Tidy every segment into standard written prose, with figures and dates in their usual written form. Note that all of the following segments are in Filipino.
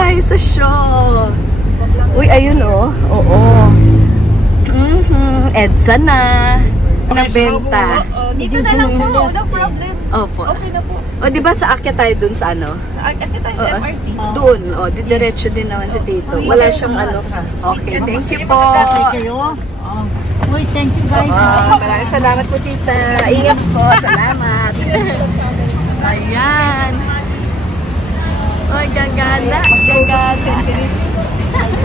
tayo sa show. Uy, ayun oh. Oo. EDSA na. Nabenta. Dito na lang po. No problem. Opo. Okay na po. O, di ba sa akyat tayo dun sa ano? Akyat tayo sa MRT. Doon. O, didiretso din naman si Tito. Wala siyang ano. Okay, thank you po. Uy, thank you guys. Maraming salamat po, Tita. Ingat po. Salamat. Ayan. Oy, gagala. Gagala.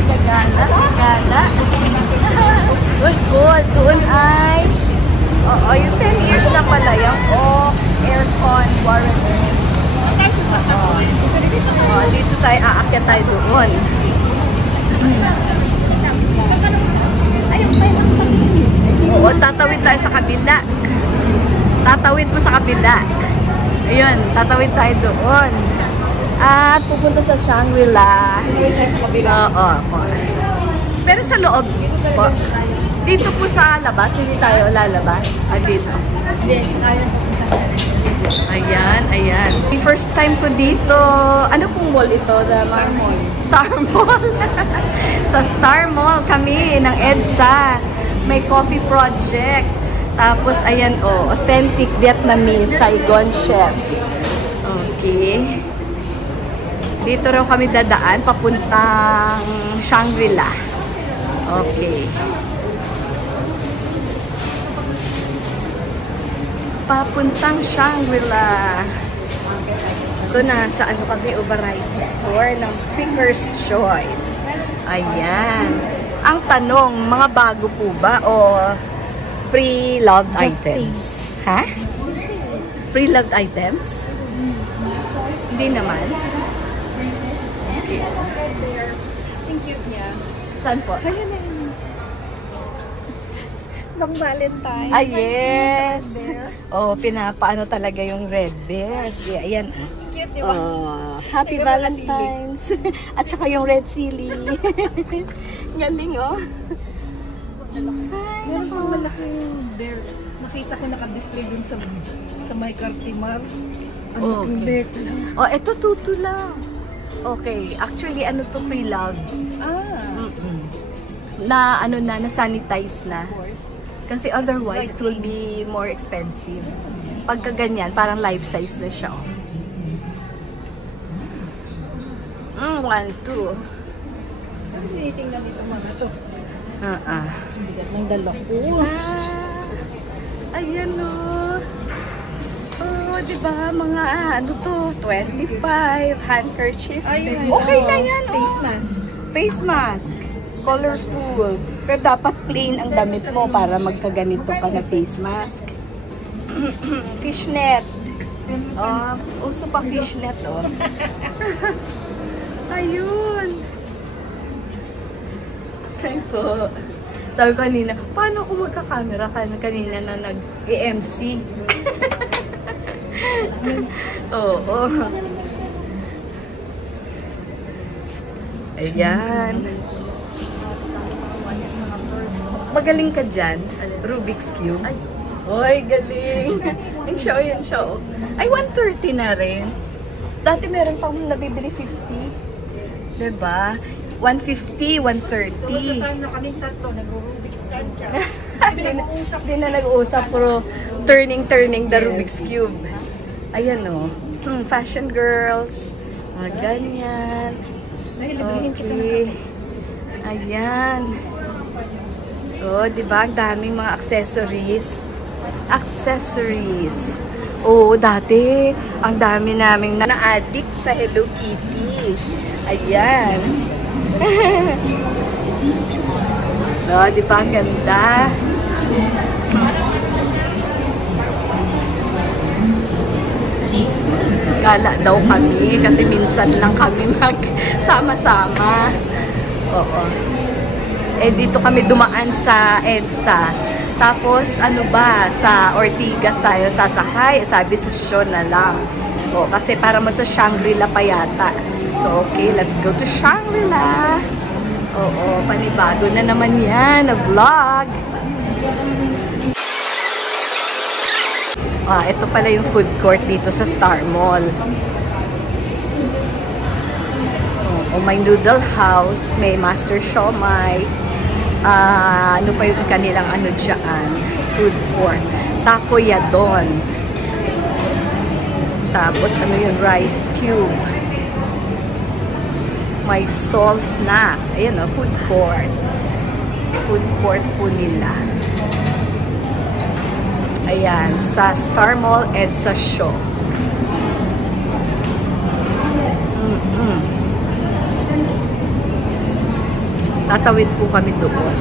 Gagala. Uy, cool. Doon ay... Oo, yung 10 years na pala yung aircon warranty. Dito tayo, aakyat tayo doon. Oo, tatawid tayo sa kabila. Tatawid po sa kabila. Ayun, tatawid tayo doon. At pupunta sa Shangri-La. Oo. Pero sa loob po. Dito po sa labas, hindi tayo lalabas. Dito. Ayan, ayan. First time ko dito. Ano pong mall ito? Star Mall. Sa Star Mall kami ng EDSA. May coffee project. Tapos, ayan authentic Vietnamese Saigon chef. Okay. Dito raw kami dadaan, papuntang Shangri-La. Okay. Papuntang Shangri-La. Ito na, sa ano kami, variety store ng Picker's Choice. Ayan. Ang tanong, mga bago po ba o pre-loved items? Ha? Pre-loved items? Hindi naman. Thank you, yeah. Saan po? Long Valentine. Ah, yes. Oh, pinapaano talaga yung Red Bears. Yeah, ayan. Cute, di ba? Happy Valentine's. At saka yung Red Silly. Galing, oh. Meron pang malaking bear. Nakita ko naka-display dun sa may Cartimar. Okay. Oh, ito tutu lang. Okay. Actually, ano to, pre-love. Na, ano na sanitize na. Kasi otherwise, it will be more expensive. Pagka ganyan, parang life size na siya. 1, 2. Ano tinitingnan dito mga to? Bigat ng dala ko. Ayan o. Oh, diba? Mga ano to? 25. Handkerchief. Okay na yan. Face mask. Face mask. Colorful. Pero dapat plain ang damit mo para magkaganito ka na face mask. Fishnet. Uso pa fishnet, oh. Ayun. Sento. Sabi ko kanina, paano ako magka-camera kanina na nag-EMC? Oo. Ayan. Magaling ka dyan. Rubik's Cube. Oy, galing. Yung show. Ay, 130 na rin. Dati meron pang nabibili 50. Diba? 150, 130. Sa time na kaming tatlo, nag-Rubik's Cube ka. Hindi na nag-uusap, pero turning the Rubik's Cube. Ayan o. Fashion girls. Mga ganyan. Okay. Ayan. Oh, diba? Ang daming mga accessories. Oh, dati, ang dami naming na-addict sa Hello Kitty. Ayan. Oh, diba? Ang ganda. Gala daw kami kasi minsan lang kami magsama-sama. Oo. Eh, dito kami dumaan sa EDSA. Tapos, ano ba, sa Ortigas tayo sasakay. Sabi sa show na lang. O, kasi para sa Shangri-La pa yata. So, okay, let's go to Shangri-La. Oo, panibago na naman yan, na vlog. Ito pala yung food court dito sa Star Mall. Oo. O may noodle house, may master siomai. Ano pa yung kanilang ano dyan? Food court. Takoyadon. Tapos ano yung rice cube. May Sol snack. Ayan o, food court. Food court po nila. Ayan, sa Star Mall at sa Shaw. Tatawid po kami doon.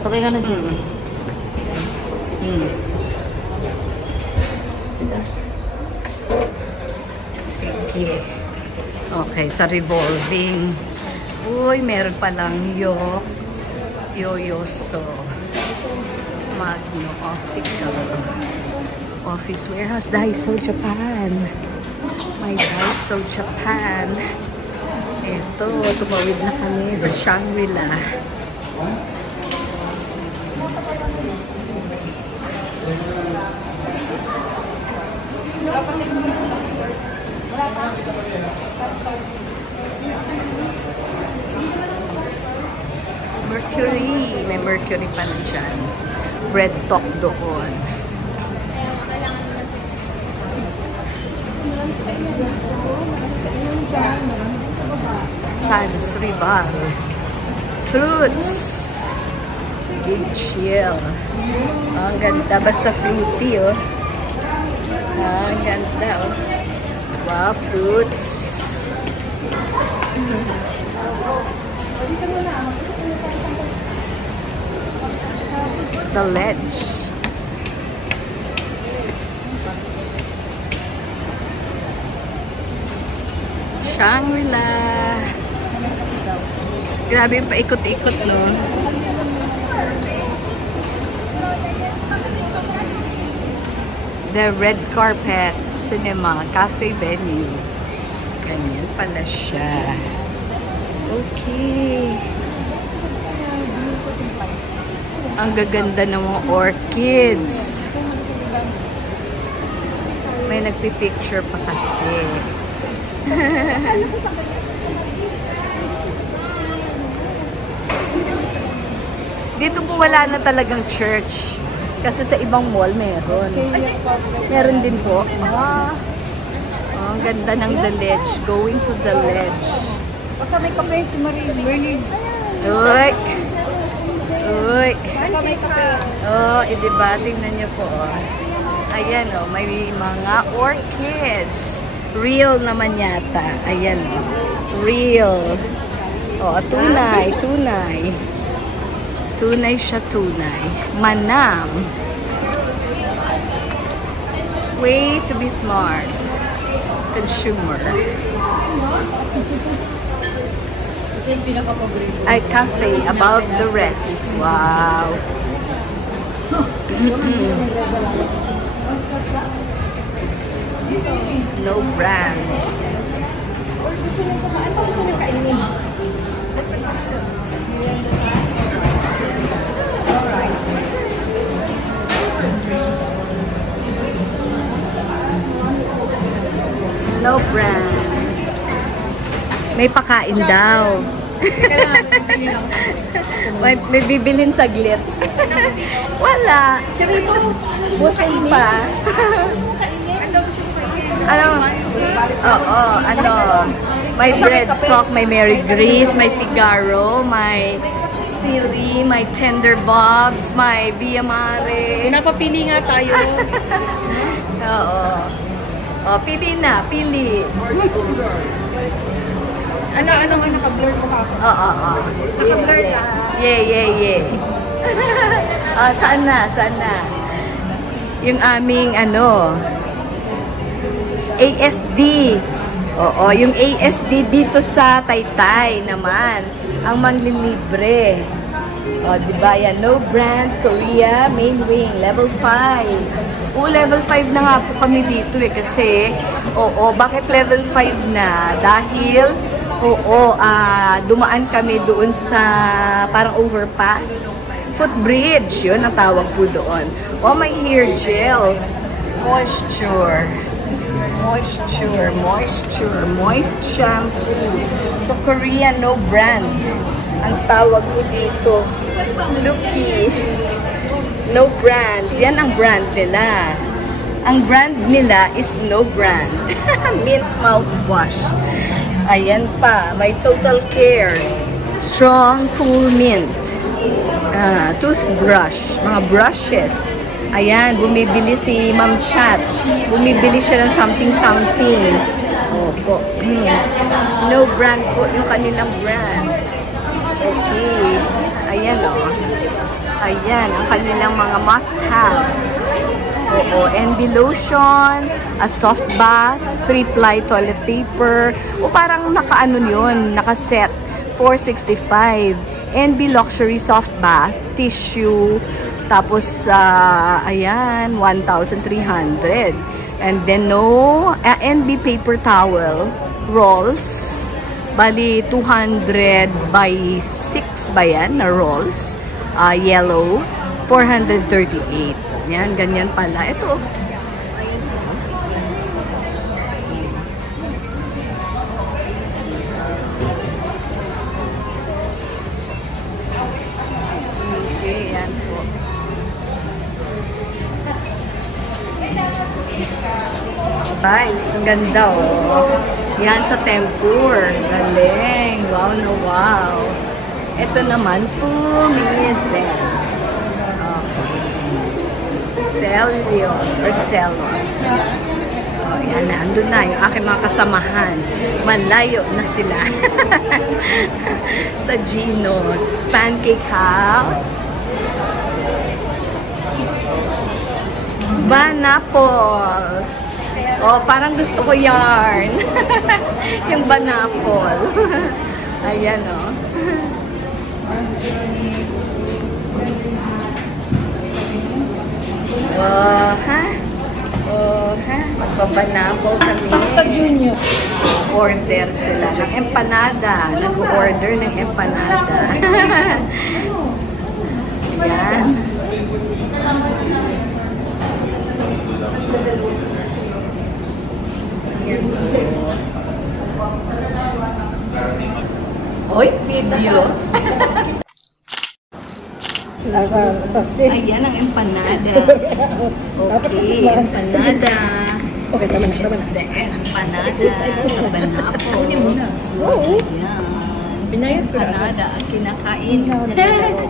Sakay ka na dito. Sige. Okay, sa revolving. Uy, meron palang yoyoso. Magno Optical. Office Warehouse. Daiso, Japan. May Daiso, Japan. Ito, tumawid na kami sa Shangri-La. Mercury. May Mercury pa na dyan. Bread talk doon. Sans Rival. Fruits. Big chill. Ang ganda. Basta fruity, oh. Ang ganda, oh. Wow, fruits. The Ledge. Shangri-La. Grabe yung paikot-ikot, no? The Red Carpet Cinema Cafe Venue. Ganyan pala siya. Okay. Ang gaganda ng mga orchids. May nagpipicture pa kasi. Dito po wala na talagang church. Kasi sa ibang mall meron. Meron din po. Oh, ang ganda ng The Ledge. Going to The Ledge. Baka may kape si Merlin. Uy! Uy! Oh, diba? Tingnan nyo po. Oh. Ayan, oh. May mga orchids. Real naman yata. Ayan, oh. Real. Oh, tunay. Tunay. Tunay siya, tunay. Manam. Way to be smart. Consumer. Ay, cafe. About the rest. Wow. No brand. No brand. May pakain daw. may bibilhin saglit. Wala. Busing pa. Ano? Oo, ano? May bread talk, may Mary Grace, may Figaro, may Silly, may Tender Bobs, may Via Mare. Napapili nga tayo. Oo. Oh, pili na, pili. Ano nga naka-blur ko ako? Oo. Naka-blur na. Yeah. Saan na? Yung aming ASD. Oo, yung ASD dito sa Taytay naman. Ang manglilibre. O, diba yan? No brand, Korea, main wing, level 5. Level 5 na nga po kami dito kasi, bakit level 5 na? Dahil, dumaan kami doon sa parang overpass. Footbridge, yun ang tawag po doon. May hair gel. Moisture. Moisture, moisture, moist shampoo. So, Korean, no brand. Ang tawag mo dito. Looky. No brand. Yan ang brand nila. Ang brand nila is no brand. Mint mouthwash. Ayan pa. May Total Care. Strong Cool Mint. Toothbrush. Mga brushes. Ayan, bumibili si Ma'am Chat. Bumibili siya ng something-something. Opo. No brand po yung kanilang brand. Okay. Ayan o. Ayan, ang kanilang mga must-have. Oo, NB lotion, a soft bath, 3-ply toilet paper. O parang naka-ano yun, naka-set. 465. NB luxury soft bath, tissue, tapos, ayan, 1,300. And then, no, NB paper towel, rolls, bali, 200 by 6 ba yan, na rolls, yellow, 438. Yan, ganyan pala. Ito, okay, yan po. Guys, ang ganda oh. Yan sa Tempur. Galing. Wow na wow. Ito naman, Fumizel. Okay. Celios or Celos. Oh, yan na. Andun na yung aking mga kasamahan. Malayo na sila. Sa Gino's Pancake House. Banapol. Oh, parang gusto ko yarn. Yung banapol. Ayan, oh. Oh, ha? Oh, ha? Magpabanapol kami. Pasta Junior. Order sila ng empanada. Nag-order ng empanada. Ayan. Oy, video. Sa sim. Ayan ang empanada. Okay, empanada. Okay, tama na, tama na. The empanada sa Banapo. Oo. Ayan. Binayad ko na. Empanada ang kinakain.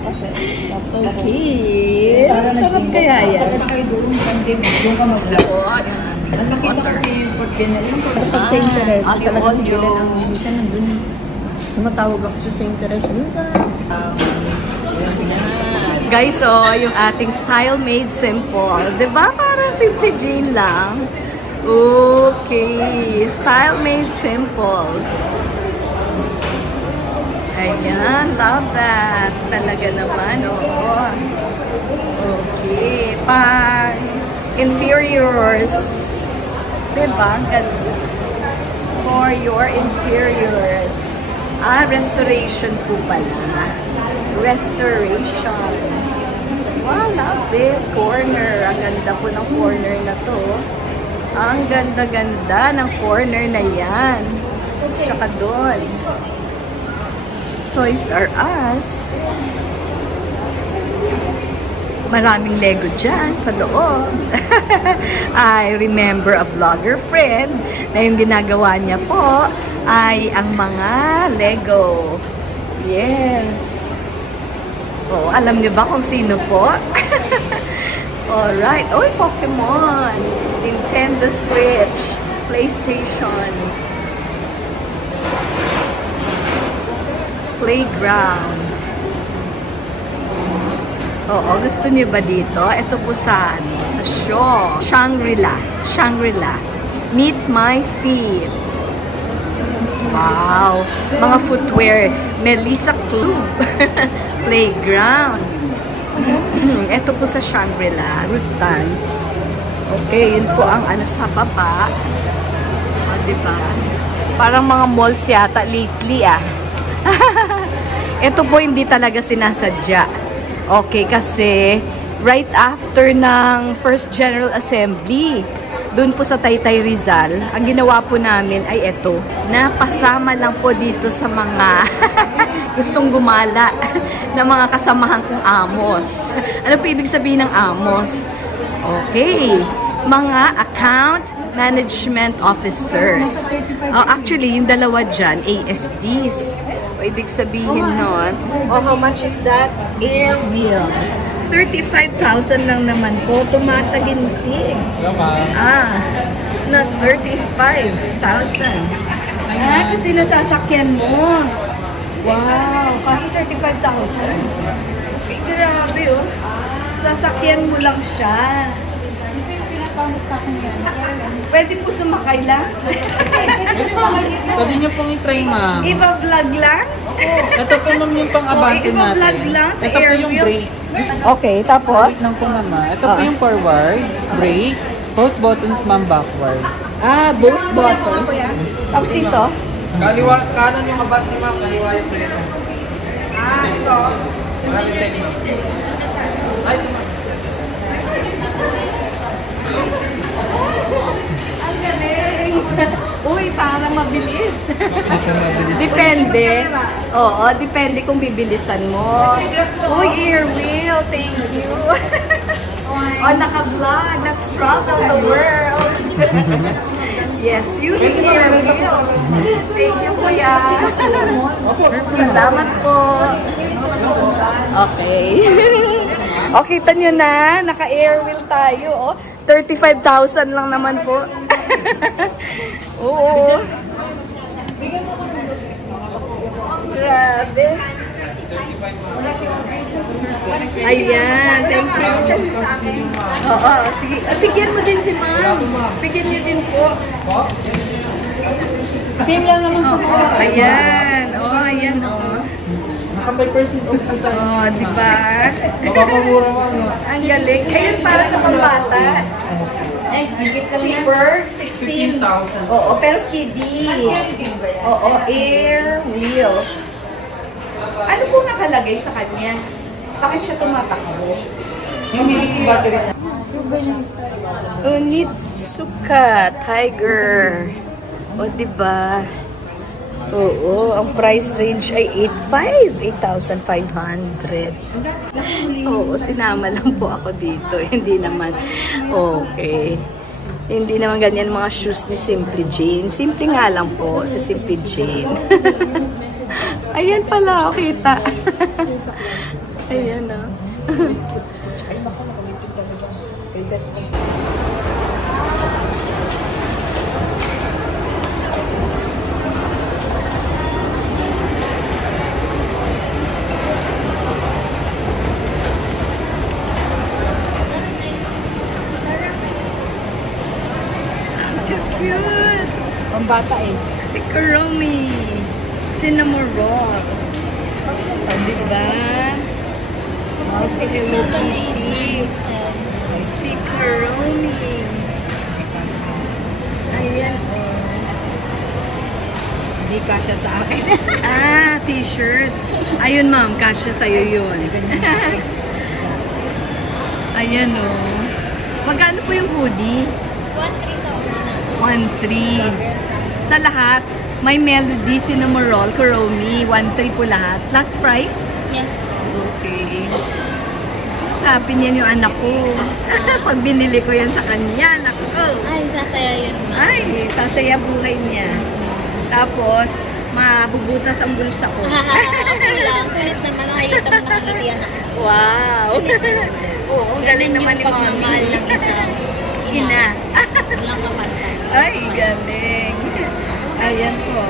Kasi, Okay. Sarap kaya yan. Pagkita kayo doon, doon ka maglako. Ang nakita kasi yung pagkinalin ko. Sa St. Teres, talaga sila ng minsan nandun. Tumatawag ako sa St. Teres. Minsan. Guys, oh, yung ating style made simple. Diba? Parang simple Jane lang. Okay. Style made simple. Ayan. Love that. Talaga naman, oh. Okay. Pang interiors. Diba? Ganda. For your interiors. Restoration po pala. Restoration. Wow, love this corner. Ang ganda po ng corner na to. Ang ganda-ganda ng corner na yan. Tsaka doon. Toys R Us. Maraming Lego dyan sa loob. I remember a vlogger friend na yung ginagawa niya po ay ang mga Lego. Yes. Oh, alam niyo ba kung sino po? Alright. Oh, Pokemon. Nintendo Switch. PlayStation. Playground. Oo, gusto niyo ba dito? Ito po sa Shaw. Shangri-La. Shangri-La. Meet my feet. Wow. Mga footwear. Melissa Club. Playground. Ito po sa Shangri-La. Rustans. Okay, yun po ang ano sa baba. O, diba? Parang mga malls yata lately, ah. Ito po hindi talaga sinasadya. Okay, kasi right after ng First General Assembly, doon po sa Taytay Rizal, ang ginawa po namin ay ito, napasama lang po dito sa mga gustong gumala ng mga kasamahan kong amos. Ano po ibig sabihin ng amos? Okay, mga account management officers. Actually, yung dalawa dyan, ASDs. O ibig sabihin nun, how much is that? Air wheel. 35,000 lang naman po, tumatagintig. Na 35,000. Kasi nasasakyan mo. Wow, kasi 35,000. Okay, grabe oh. Sasakyan mo lang siya. Pinatawag sa akin yan. Pwede po sumakay lang? Pwede niyo pong i-try, ma'am. Iba-vlog lang? Ito po, ma'am, yung pang-abante natin. Iba-vlog lang sa ito po yung airwheel. brake. Okay, tapos? Wait lang po, ma'am. Ito po yung forward, brake, both buttons, ma'am, backward. Both buttons. Tapos dito? Kaliwa, kanan yung abante, ma'am. Kaliwa yung preno. Dito. Marami tayo. Ay, Ang galing! Uy, parang mabilis. Depende. Oo, depende kung bibilisan mo. Uy, air wheel. Thank you. Naka-vlog. Let's travel the world. Yes, using air wheel. Thank you, Kuya. Salamat po. Okay. Okay, tanyo na. Naka-air wheel tayo. 35,000 lang naman po. Oo. Grabe. Ayan, thank you. Oo, sige. Bigyan mo din si ma'am. Bigyan niyo din po. Same lang naman sa mga. Ayan. Ayan. Naka 5% off po tayo. Diba? Makakamura, ma'am. Ang galing. Ayun, para sa pambata. Cheaper, 16. 15,000. Oo, pero kiddie. Oo, air wheels. Ano po nakalagay sa kanya? Bakit siya tumatakbo? Yung mini battery. Onitsuka Tiger. O, diba? Oo, ang price range ay 8,500. Oo, sinama lang po ako dito. Hindi naman, okay. Hindi naman ganyan mga shoes ni Simply Jane. Simple nga lang po si Simply Jane. Ayan pala, kita. Ayan o. Cute! Ang bata eh. Si Kuromi. Cinnamon roll. O, diba? O, si Hello Kitty. Si Kuromi. Ayan, o. Hindi kasya sa akin. T-shirt. Ayun, ma'am. Kasya sa'yo yun. Ayan, o. Magkano po yung hoodie? 1,300. Sa lahat, may Melody, Cinnamon Roll, Kuromi, 1,300 po lahat. Last price? Yes. Okay. Sasabi niyan yung anak ko. Pag binili ko yan sa kanya, anak ko. Ay, sasaya yun. Ay, sasaya buhay niya. Tapos, mabubutas ang bulsa ko. Okay lang. Sulit naman. Nakikita mo nakangitian ako. Wow! Oo, ang galing naman ni Mami. Pagmamahal ng isang Ina. Walang kapantay. Ay, galing. Ayan po.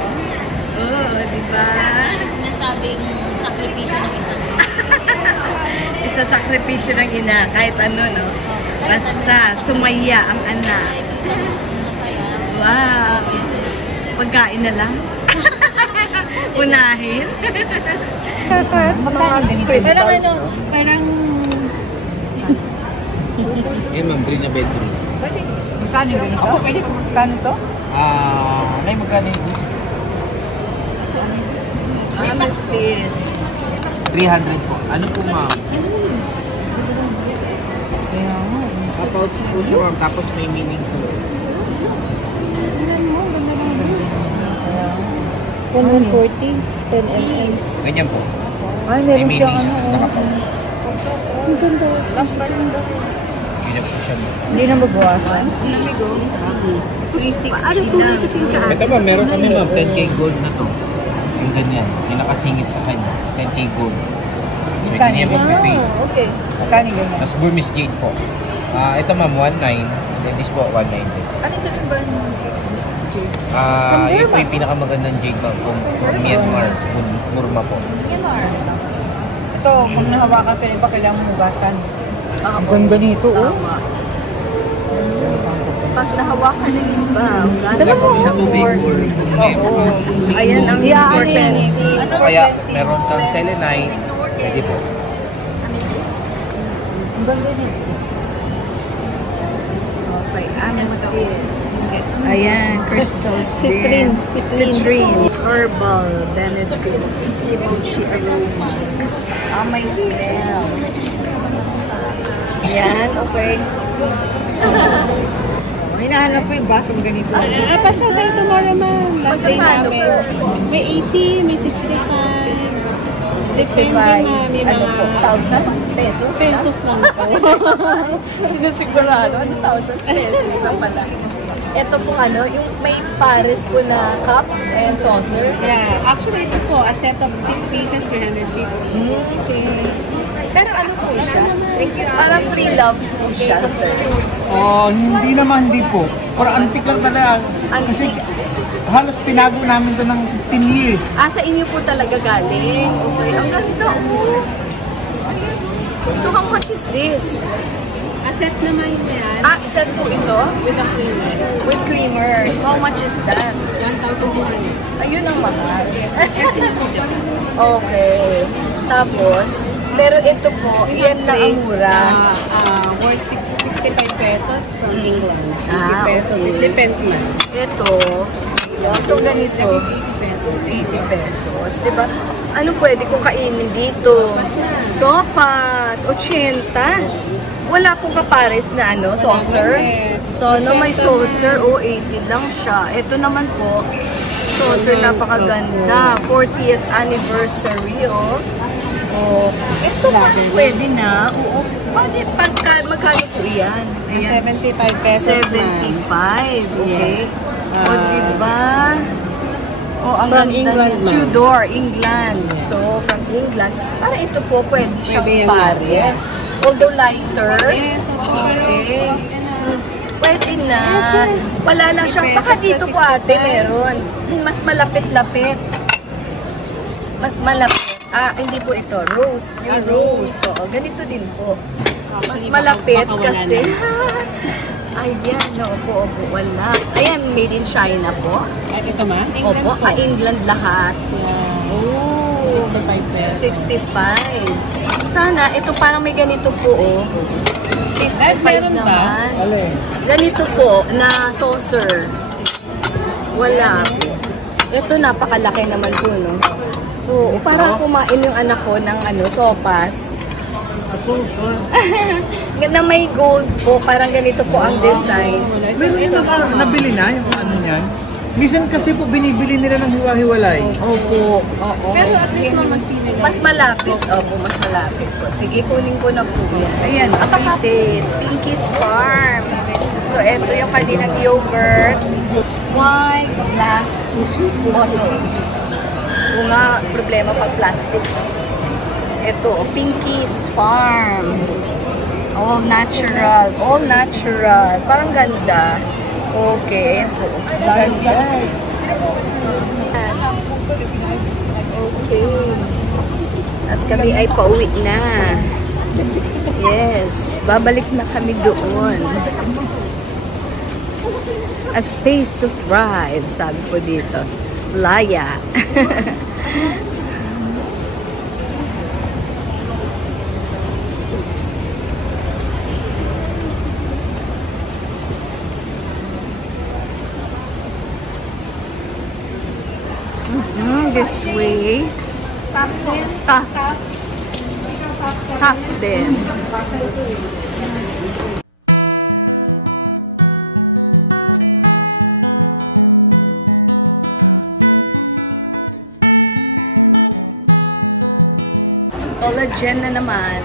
Oh, diba? Sinasabing sakripisyo ng isang ina. Isa-sakripisyo ng ina, kahit ano, no? Basta, sumaya ang anak. Ay, dito masaya. Wow! Pagkain na lang. Unahin. Parang ano, parang ma'am, green na bedroom. Pwede. Magkano yung ganito? Ako, pwede po. Magkano to? Nay, magkano yung this? How much this? 300 po. Ano po, ma'am? Kaya nga. Kapouch po siya, ma'am. Tapos may meaning po. 140, 10 mm. Please. Ganyan po. Ay, May meron siya mini siya, tapos nakapouch. Ang ganda. Last price ng Ganyan po siya. Hindi na mabawasan. 360 na. Ito ba, meron kami ma'am, 10K gold na to. Yung ganyan, yung nakasingit sa kanya, 10K gold. So, hindi niya mag-pay. Okay. Magkano ganyan? Tapos Burmese jade po. Ito ma'am, 19. Then this po, 190. Ano sa ba ng Jade? Yun po yung pinakamagandang jade ma'am. From Myanmar, Burma po. Ito, kung nahawakan ka rin ba, kailangan mo hugasan. Ang ganda nito, oh. Tama. Pag nahawakan na rin ba? Kasi po siya tubig or Oo. Ayan ang importance. Kaya meron kang selenite, pwede po. Ang ganda nito. Okay, amethyst. Ayan, crystals Citrine. din. Citrine. Herbal benefits. Emoji aroma. May smell. Ayan, okay. Hinahanap ko yung basong ganito. Pasyal tayo tomorrow, ma'am. Last day Magkano namin. po? May 80, may 65. 65. May Ano mga po? 1,000 pesos? pesos lang po. Sinusigurado. 1,000 pesos lang pala. Ito po ano, yung may pares po na cups and saucer. Yeah. Actually, ito po, a set of 6 pieces, 350. Okay. Pero ano po siya? Parang pre-love po siya, sir. Oh, hindi naman, hindi po. Parang antik lang talaga. Kasi Antique. halos tinago namin to ng 15 years. Sa inyo po talaga galing. Okay, ang ganda. Oh. So, how much is this? A set naman yan. Set po ito? With a creamer. With creamers. How much is that? 1,200. Ayun ang mahal. Okay. Tapos, pero ito po, yan lang ang mura. Worth 65 pesos from England. 80 Ah, pesos. okay. It depends man. Itong ganito, That is 80 pesos. 80 pesos. Diba? Ano pwede kong kainin dito? Sopas, 80. Wala pong kapares na ano, saucer. So, ano, may saucer, 80 lang siya. Ito naman po, saucer, napakaganda. 40th anniversary, ito pa, pwede na. Oo. Magkano po yan? Ayan. 75 pesos. 75, okay. Yes. Diba? Ang From ganda England, niya. ma'am. Tudor, England. So, from England. Para ito po, pwede siyang Pwede yan, pares. Although lighter. Yes, Okay. Pwede na. Wala lang siyang, baka dito po ate meron. Mas malapit-lapit. Mas malapit. Hindi po ito. Rose. Yung rose. So, ganito din po. Mas malapit kasi. Ayan, opo, wala. Ayan, made in China po. At ito ma? Opo, England lahat. Yeah. Oh, 65 pesos. 65. Sana, ito parang may ganito po, 55 meron ba? naman. Alin? Ganito po, na saucer. Wala. Ito, napakalaki naman po, no? Oo, parang kumain yung anak ko ng sopas. Na may gold po, parang ganito po ang design. Meron yung nabili na yung ano niyan. Minsan kasi po binibili nila ng hiwa-hiwalay. Opo, oo. Pero at least mamasilin. Mas malapit. Opo, mas malapit po. Sige, kunin ko na po yan. Ayan, Pinkies. Pinkies Farm. So, eto yung kanilang yogurt. White glass bottles. Kung nga, problema pag plastic. Ito, Pinkies Farm. All natural. All natural. Parang ganda. Okay. Ganda. Okay. At kami ay pauwi na. Yes. Babalik na kami doon. A space to thrive, sabi po dito. Laya. This way. Top din. Collagen na naman.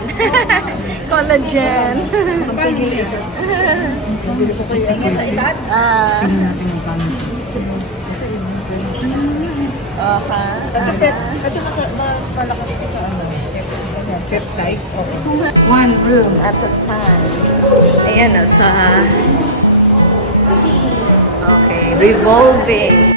Collagen. At malakas ko sa ano, peptides. One room at a time. Ayan na sa... Okay, revolving.